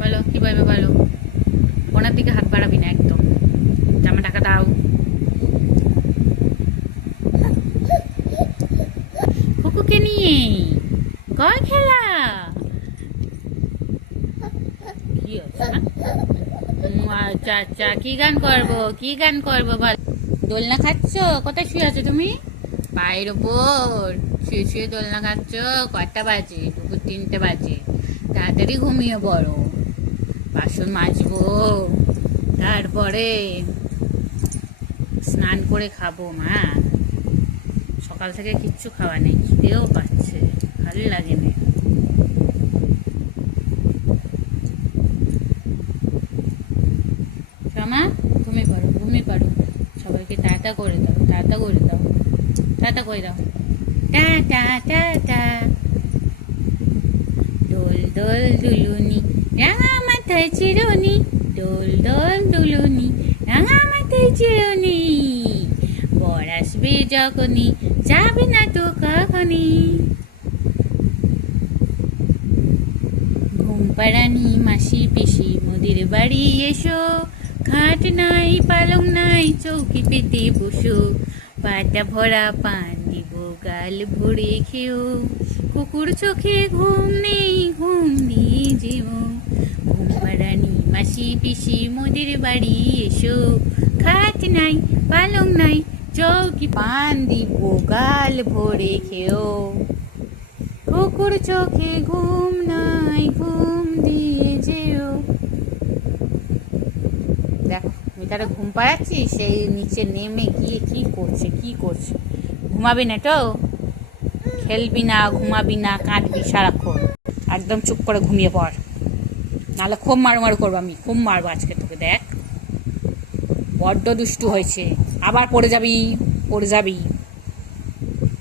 বলো কিভাবে বলো। ওনার দিকে হাত বাড়াবি না একদম। জামা টাকা দাও। কুকুকে নিয়ে কর খেলা। কি হচ্ছে আচ্ছা আচ্ছা, কি গান করবো কি গান করবো বল। দোলনা খাচ্ছ? কোথায় শুয়ে আছো তুমি? পায়ের ওপর শুয়ে শুয়ে দোলনা খাচ্ছ? কটা বাজে? দুপুর 3টে বাজে। তাড়াতাড়ি ঘুমিয়ে পড়ো। বাসন মাজবো, তারপরে স্নান করে খাবো। মা, সকাল থেকে কিচ্ছু খাওয়া নেই, খিদেও পাচ্ছে, ভালো লাগে না। মা, ঘুমিয়ে পড়ো ঘুমিয়ে পড়ো। সবাইকে টাটা করে দাও, টাটা করে দাও, টাটা করে দাও। Tata tata. দোল দোল দুলুনি, রাঙা মাথায় চিরুনি। দোল দোল দুলুনি, রাঙা মাথায় চিরুনি। বর আসবে যখনই, যাবে না তো কখনই। ঘুম পাড়ানি মাসি পিসি মোদের বাড়ি এসো। খাট নাই পালং নাই, চৌকি পেতে বসো। পাটা ভরা পান দিব, গাল ভরে খেও। কুকুর চোখে ঘুম নেই, ঘুম দিয়ে যেও। ঘুম পাড়ানি মাসি পিসি মোদের বাড়ি এসো। খাট নাই পালং নাই, চৌকি পান দিব, গাল ভরে খেও। কুকুর চোখে ঘুম নাই, ঘুম দিয়ে যেও। দেখো আমি তারা ঘুম পাড়াচ্ছি, সেই নিচে নেমে গিয়ে কি করছে কি করছে। ঘুমাবি না তো? খেলবি না, ঘুমাবি না, কাঁদবি সারাক্ষণ। একদম চুপ করে ঘুমিয়ে পড়, নাহলে খুব মারমার করবো আমি, খুব মারবো আজকে তোকে। দেখ বড্ড দুষ্টু হয়েছে, আবার পড়ে যাবি পড়ে যাবি।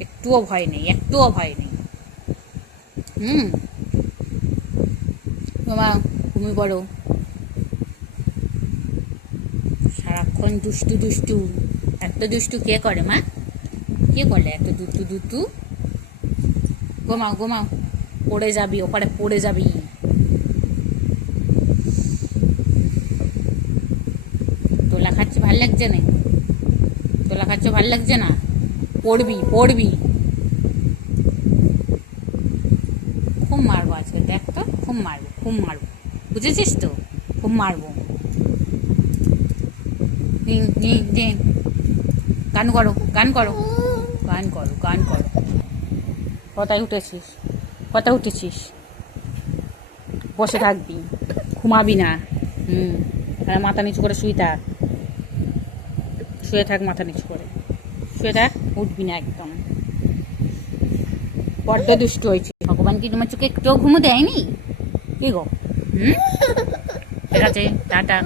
একটুও ভয় নেই, একটুও ভয় নেই। মামা ঘুমিয়ে পড়ো। সারাক্ষণ দুষ্টু দুষ্টু। এত দুষ্টু কে করে মা? কে করলে এত দুষ্টু দুষ্টু? ঘুমাও ঘুমাও, পড়ে যাবি, ওপারে পড়ে যাবি। তোলা খাচ্ছি ভাল লাগছে না? তোলা খাচ্ছ ভাল লাগছে না? পড়বি পড়বি। খুব মারবো আজকে, দেখ তো, খুব মারবো খুব মারবো, বুঝেছিস তো? খুব মারবো। গান করো গান করো গান করো গান করো। কোথায় উঠেছিস? কোথায় উঠেছিস? বসে থাকবি, ঘুমাবি না। আর মাথা নিচু করে শুয়ে থাক, শুয়ে থাক মাথা নিচু করে, শুয়ে থাক, উঠবি না একদম। বড্ড দুষ্ট হয়েছে। ভগবান কি তোমার চোখে একটু ঘুমো দেয়নি? কি গো? ঠিক আছে, টাটা।